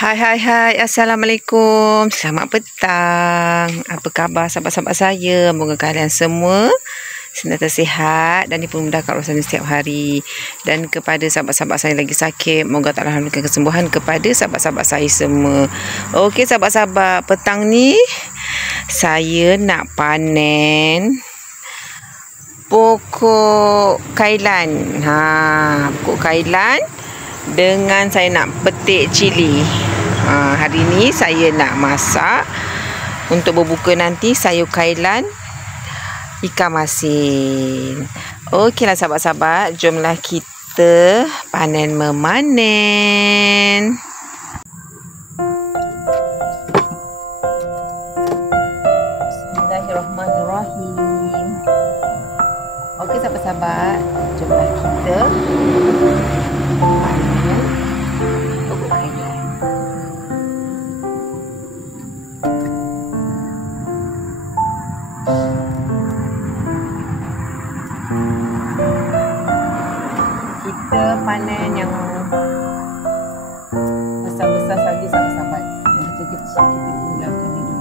Hai, hai, hai. Assalamualaikum. Selamat petang. Apa khabar sahabat-sahabat saya? Moga kalian semua senantiasa sihat dan dipermudahkan urusan setiap hari. Dan kepada sahabat-sahabat saya lagi sakit, moga Allah memberikan kesembuhan kepada sahabat-sahabat saya semua. Okey sahabat-sahabat, petang ni saya nak panen pokok kailan. Pokok kailan dengan saya nak petik cili. Hari ni saya nak masak untuk berbuka nanti sayur kailan ikan masin. Okeylah sahabat-sahabat, jomlah kita panen memanen. Bismillahirrahmanirrahim. Okey sahabat-sahabat, jomlah kita panen pokok kailan. Kita panen yang besar-besar saja sahabat-sahabat. Yang kecil-kecil kita tinggalkan ni dulu.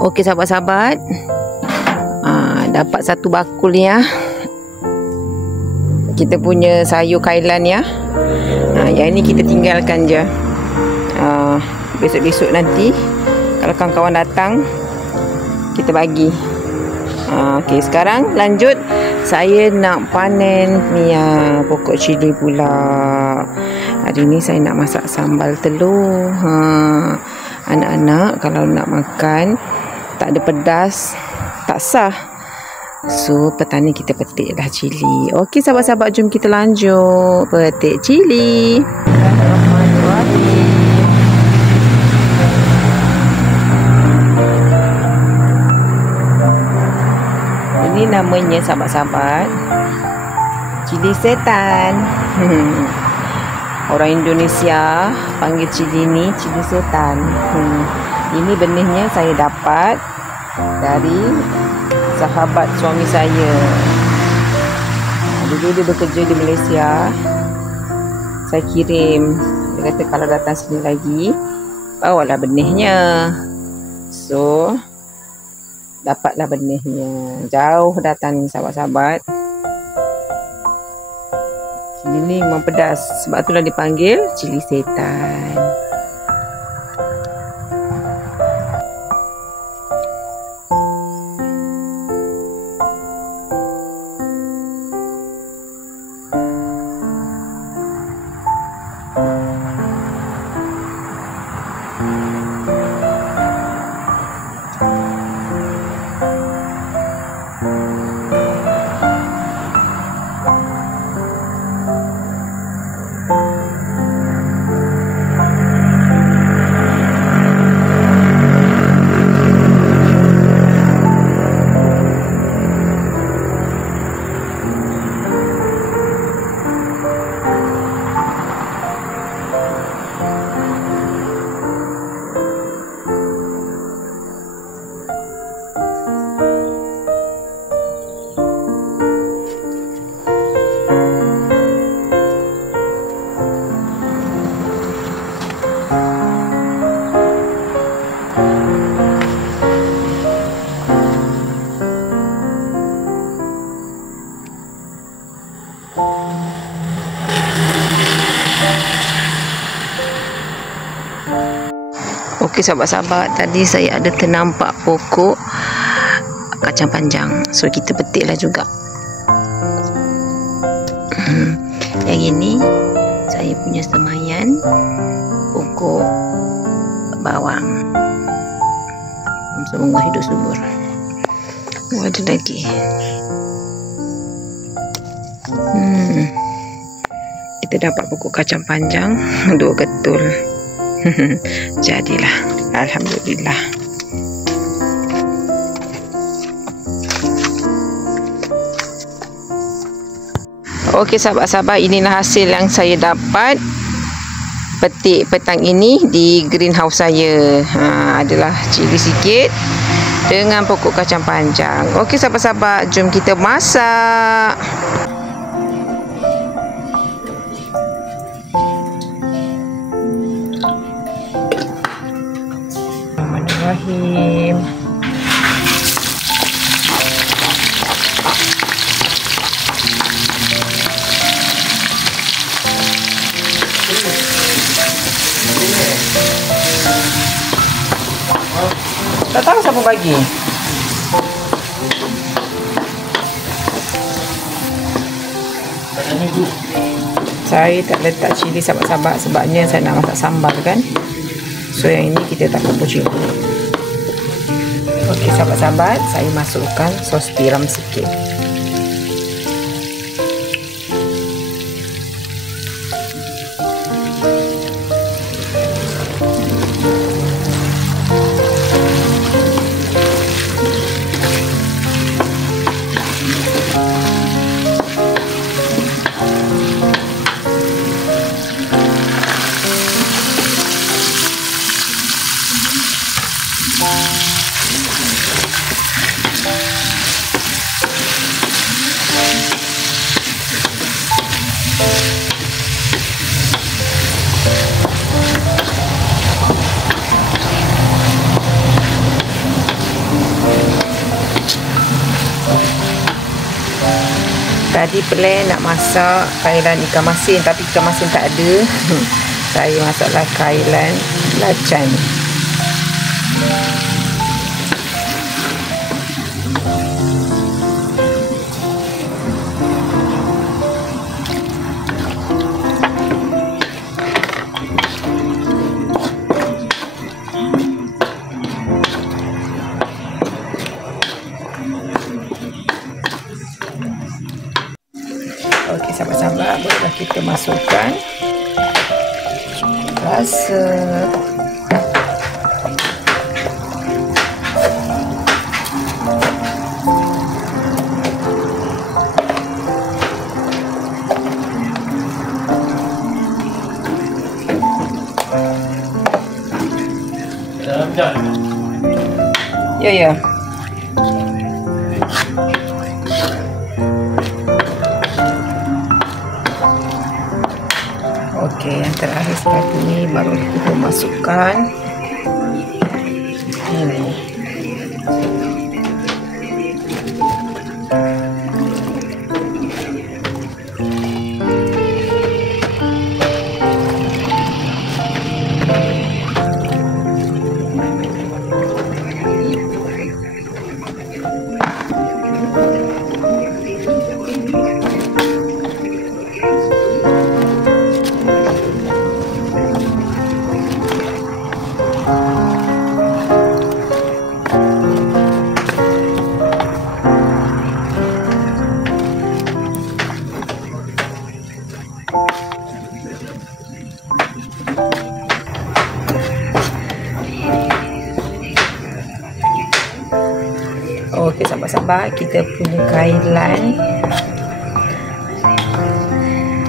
Okey sahabat-sahabat, dapat satu bakul ya. Kita punya sayur kailan ya. Yang ini kita tinggalkan je. Besok-besok nanti kalau kawan-kawan datang kita bagi. Okey, sekarang lanjut saya nak panen ni pokok cili pula. Hari ni saya nak masak sambal telur. Anak-anak kalau nak makan tak ada pedas, tak sah. So, petang ni kita petik dah cili. Okey sahabat-sahabat, jom kita lanjut petik cili. Ini namanya sahabat-sahabat cili setan. Orang Indonesia panggil cili ni cili setan. Ini benihnya saya dapat dari sahabat suami saya. Dulu dia bekerja di Malaysia. Saya kirim. Dia kata kalau datang sini lagi, bawalah benihnya. So, dapatlah benihnya. Jauh datang ni sahabat-sahabat. Cili ni memang pedas, sebab itulah dipanggil cili setan. Okey sahabat-sahabat, tadi saya ada ternampak pokok kacang panjang, so kita petiklah juga. Yang ini saya punya semayan pokok bawang. Semoga hidup subur. Oh, ada lagi. Kita dapat pokok kacang panjang 2 ketul. Jadilah, alhamdulillah. Okey sahabat-sahabat, inilah hasil yang saya dapat petik petang ini di greenhouse saya. Adalah cili sikit dengan pokok kacang panjang. Okey sahabat-sahabat, jom kita masak. Bismillahirrahmanirrahim. Tak tahu siapa bagi. Saya tak letak cili sahabat-sahabat sebabnya saya nak masak sambal kan. So yang ini kita tak perlu cili. Okey sahabat-sahabat, saya masukkan sos tiram sikit. Tadi plan nak masak kailan ikan masin, tapi ikan masin tak ada. Saya masaklah kailan lacan. Okey sahabat-sahabat, bolehlah kita masukkan rasa. Ya. Okey, yang terakhir sekali ni baru kita masukkan ini. Okey, sahabat-sahabat, kita punya kailan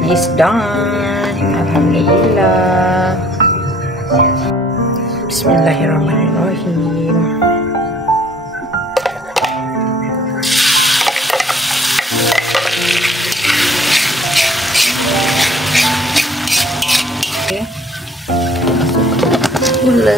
is done. Alhamdulillah. Bismillahirrahmanirrahim. Okay. Gula.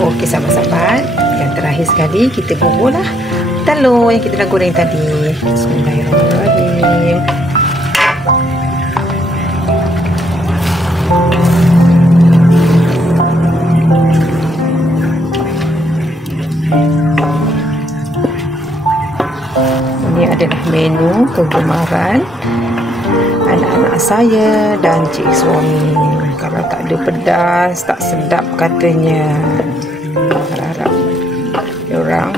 Okey, sahabat-sahabat, yang terakhir sekali kita buburlah telur yang kita dah goreng tadi. Bismillahirrahmanirrahim. Ini adalah menu kegemaran anak-anak saya dan cik suami. Kalau tak ada pedas, tak sedap katanya. Harap diorang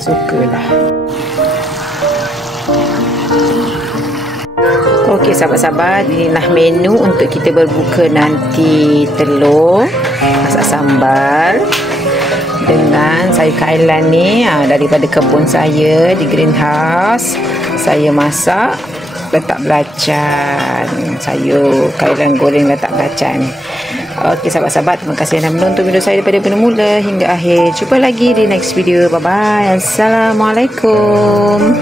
sukalah. Okey, sahabat-sahabat, inilah menu untuk kita berbuka nanti. Telur masak sambal dengan sayur kailan ni daripada kebun saya di greenhouse. Saya masak letak belacan, sayur kailan goreng letak belacan. Okey, sahabat-sahabat, terima kasih anda menonton video saya daripada mula hingga akhir. Jumpa lagi di next video. Bye bye. Assalamualaikum.